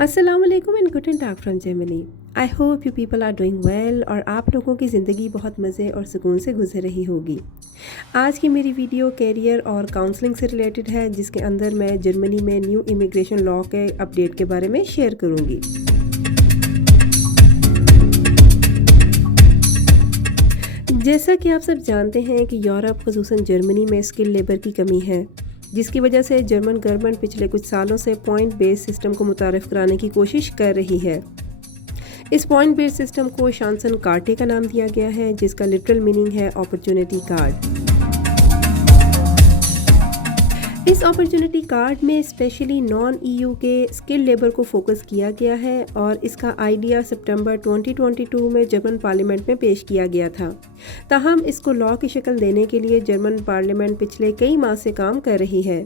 अस्सलाम वालेकुम and good and from Germany. I hope you people are doing well और आप लोगों की ज़िंदगी बहुत मज़े और सुकून से गुजर रही होगी। आज की मेरी वीडियो कैरियर और काउंसलिंग से रिलेटेड है, जिसके अंदर मैं जर्मनी में न्यू इमिग्रेशन लॉ के अपडेट के बारे में शेयर करूँगी। जैसा कि आप सब जानते हैं कि यूरोप ख़ुसूसन जर्मनी में स्किल लेबर की कमी है, जिसकी वजह से जर्मन गवर्नमेंट पिछले कुछ सालों से पॉइंट बेस्ड सिस्टम को मुतारिफ कराने की कोशिश कर रही है। इस पॉइंट बेस्ड सिस्टम को शांसन कार्टे का नाम दिया गया है, जिसका लिटरल मीनिंग है अपॉर्चुनिटी कार्ड। इस अपॉर्चुनिटी कार्ड में स्पेशली नॉन ईयू के स्किल लेबर को फोकस किया गया है और इसका आइडिया सितंबर 2022 में जर्मन पार्लियामेंट में पेश किया गया था। ताहम इसको लॉ की शक्ल देने के लिए जर्मन पार्लियामेंट पिछले कई माह से काम कर रही है।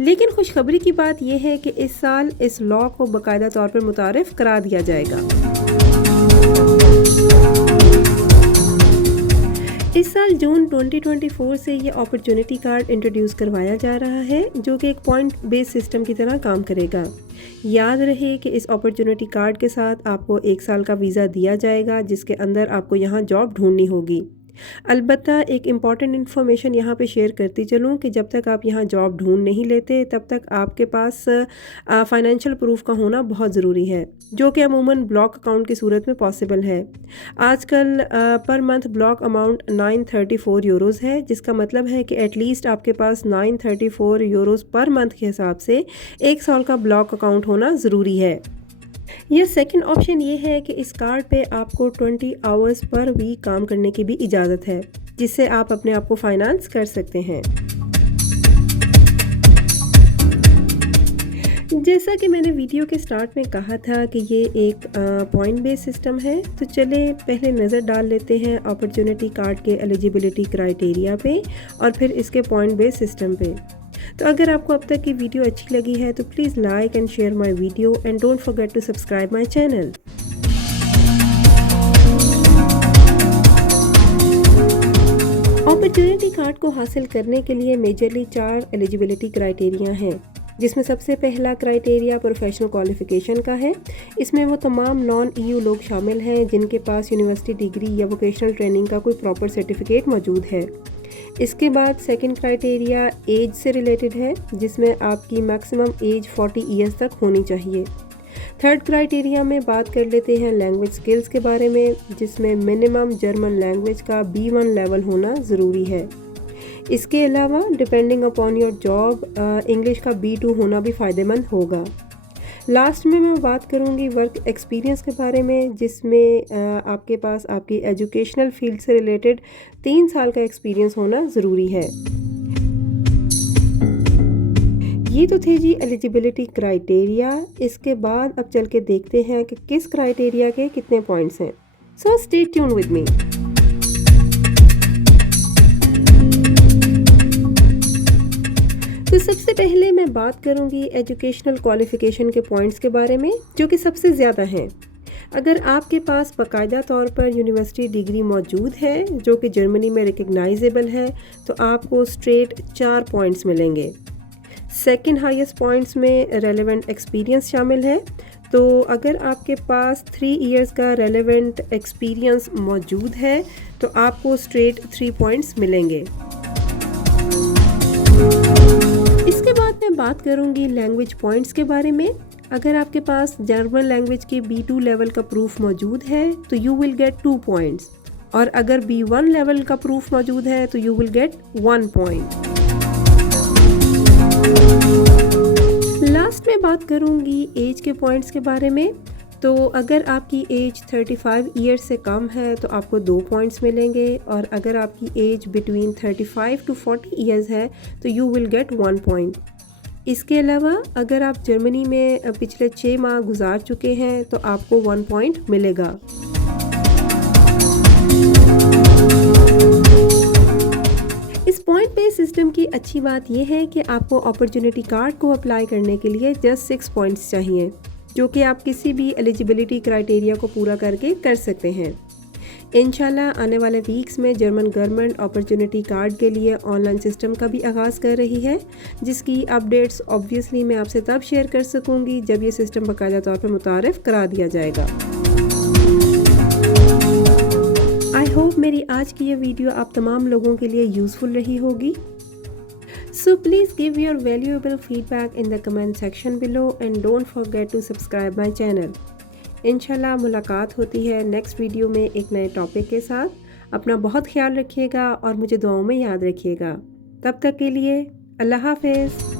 लेकिन खुशखबरी की बात यह है कि इस साल इस लॉ को बाकायदा तौर पर मुतारिफ करा दिया जाएगा। इस साल जून 2024 से ये अपॉर्चुनिटी कार्ड इंट्रोड्यूस करवाया जा रहा है, जो कि एक पॉइंट बेस्ड सिस्टम की तरह काम करेगा। याद रहे कि इस अपॉर्चुनिटी कार्ड के साथ आपको 1 साल का वीज़ा दिया जाएगा, जिसके अंदर आपको यहाँ जॉब ढूंढनी होगी। अलबत्ता एक इम्पॉर्टेंट इन्फॉर्मेशन यहाँ पे शेयर करती चलूँ कि जब तक आप यहाँ जॉब ढूंढ नहीं लेते, तब तक आपके पास फाइनेंशियल प्रूफ का होना बहुत ज़रूरी है, जो कि अमूमन ब्लॉक अकाउंट की सूरत में पॉसिबल है। आजकल per month block amount 934 euros है, जिसका मतलब है कि एटलीस्ट आपके पास 934 यूरोज़ पर मंथ के हिसाब से 1 साल का ब्लॉक अकाउंट होना ज़रूरी है। यह सेकंड ऑप्शन ये है कि इस कार्ड पे आपको 20 आवर्स पर वीक काम करने की भी इजाज़त है, जिससे आप अपने आप को फाइनेंस कर सकते हैं। जैसा कि मैंने वीडियो के स्टार्ट में कहा था कि ये एक पॉइंट बेस्ड सिस्टम है, तो चले पहले नज़र डाल लेते हैं अपॉर्चुनिटी कार्ड के एलिजिबिलिटी क्राइटेरिया पे और फिर इसके पॉइंट बेस्ड सिस्टम पे। तो अगर आपको अब तक की वीडियो अच्छी लगी है तो please like and share my video and don't forget to subscribe my channel. Opportunity card को हासिल करने के लिए मेजरली 4 एलिजिबिलिटी क्राइटेरिया हैं, जिसमें सबसे पहला क्राइटेरिया प्रोफेशनल क्वालिफिकेशन का है। इसमें वो तमाम नॉन ईयू लोग शामिल हैं जिनके पास यूनिवर्सिटी डिग्री या वोकेशनल ट्रेनिंग का कोई प्रॉपर सर्टिफिकेट मौजूद है। इसके बाद सेकंड क्राइटेरिया एज से रिलेटेड है, जिसमें आपकी मैक्सिमम एज 40 ईयर्स तक होनी चाहिए। थर्ड क्राइटेरिया में बात कर लेते हैं लैंग्वेज स्किल्स के बारे में, जिसमें मिनिमम जर्मन लैंग्वेज का B1 लेवल होना ज़रूरी है। इसके अलावा depending upon your job English का B2 होना भी फ़ायदेमंद होगा। लास्ट में मैं बात करूंगी वर्क एक्सपीरियंस के बारे में, जिसमें आपके पास आपकी एजुकेशनल फील्ड से रिलेटेड 3 साल का एक्सपीरियंस होना ज़रूरी है। ये तो थे जी एलिजिबिलिटी क्राइटेरिया। इसके बाद अब चल के देखते हैं कि किस क्राइटेरिया के कितने पॉइंट्स हैं। So stay tune with me. तो सबसे पहले मैं बात करूंगी एजुकेशनल क्वालिफ़िकेशन के पॉइंट्स के बारे में, जो कि सबसे ज़्यादा हैं। अगर आपके पास बाकायदा तौर पर यूनिवर्सिटी डिग्री मौजूद है जो कि जर्मनी में रिकग्नाइजेबल है, तो आपको स्ट्रेट 4 पॉइंट्स मिलेंगे। सेकंड हाईएस्ट पॉइंट्स में रेलेवेंट एक्सपीरियंस शामिल है। तो अगर आपके पास 3 इयर्स का रेलेवेंट एक्सपीरियंस मौजूद है तो आपको स्ट्रेट 3 पॉइंट्स मिलेंगे। इसके बाद मैं बात करूंगी लैंग्वेज पॉइंट्स के बारे में। अगर आपके पास जर्मन लैंग्वेज के B2 लेवल का प्रूफ मौजूद है तो यू विल गेट 2 पॉइंट्स, और अगर B1 लेवल का प्रूफ मौजूद है तो you will get 1 point. Last में बात करूंगी एज के पॉइंट्स के बारे में। तो अगर आपकी एज 35 ईयर्स से कम है तो आपको 2 पॉइंट्स मिलेंगे, और अगर आपकी एज बिटवीन 35 टू 40 ईयर्स है तो यू विल गेट 1 पॉइंट। इसके अलावा अगर आप जर्मनी में पिछले 6 माह गुजार चुके हैं तो आपको 1 पॉइंट मिलेगा। इस पॉइंट बेस्ड सिस्टम की अच्छी बात यह है कि आपको अपॉर्चुनिटी कार्ड को अप्लाई करने के लिए जस्ट 6 पॉइंट्स चाहिए, जो कि आप किसी भी एलिजिबिलिटी क्राइटेरिया को पूरा करके कर सकते हैं। इंशाल्लाह आने वाले वीक्स में जर्मन गवर्नमेंट अपॉर्चुनिटी कार्ड के लिए ऑनलाइन सिस्टम का भी आगाज़ कर रही है, जिसकी अपडेट्स ऑब्वियसली मैं आपसे तब शेयर कर सकूंगी जब ये सिस्टम बाकायदा तौर पर मुतारिफ करा दिया जाएगा। आई होप मेरी आज की ये वीडियो आप तमाम लोगों के लिए यूज़फुल रही होगी। So please give your valuable feedback in the comment section below and don't forget to subscribe my channel. इंशाल्लाह मुलाकात होती है नेक्स्ट वीडियो में एक नए टॉपिक के साथ। अपना बहुत ख्याल रखिएगा और मुझे दुआओं में याद रखिएगा। तब तक के लिए अल्लाह हाफ़िज़।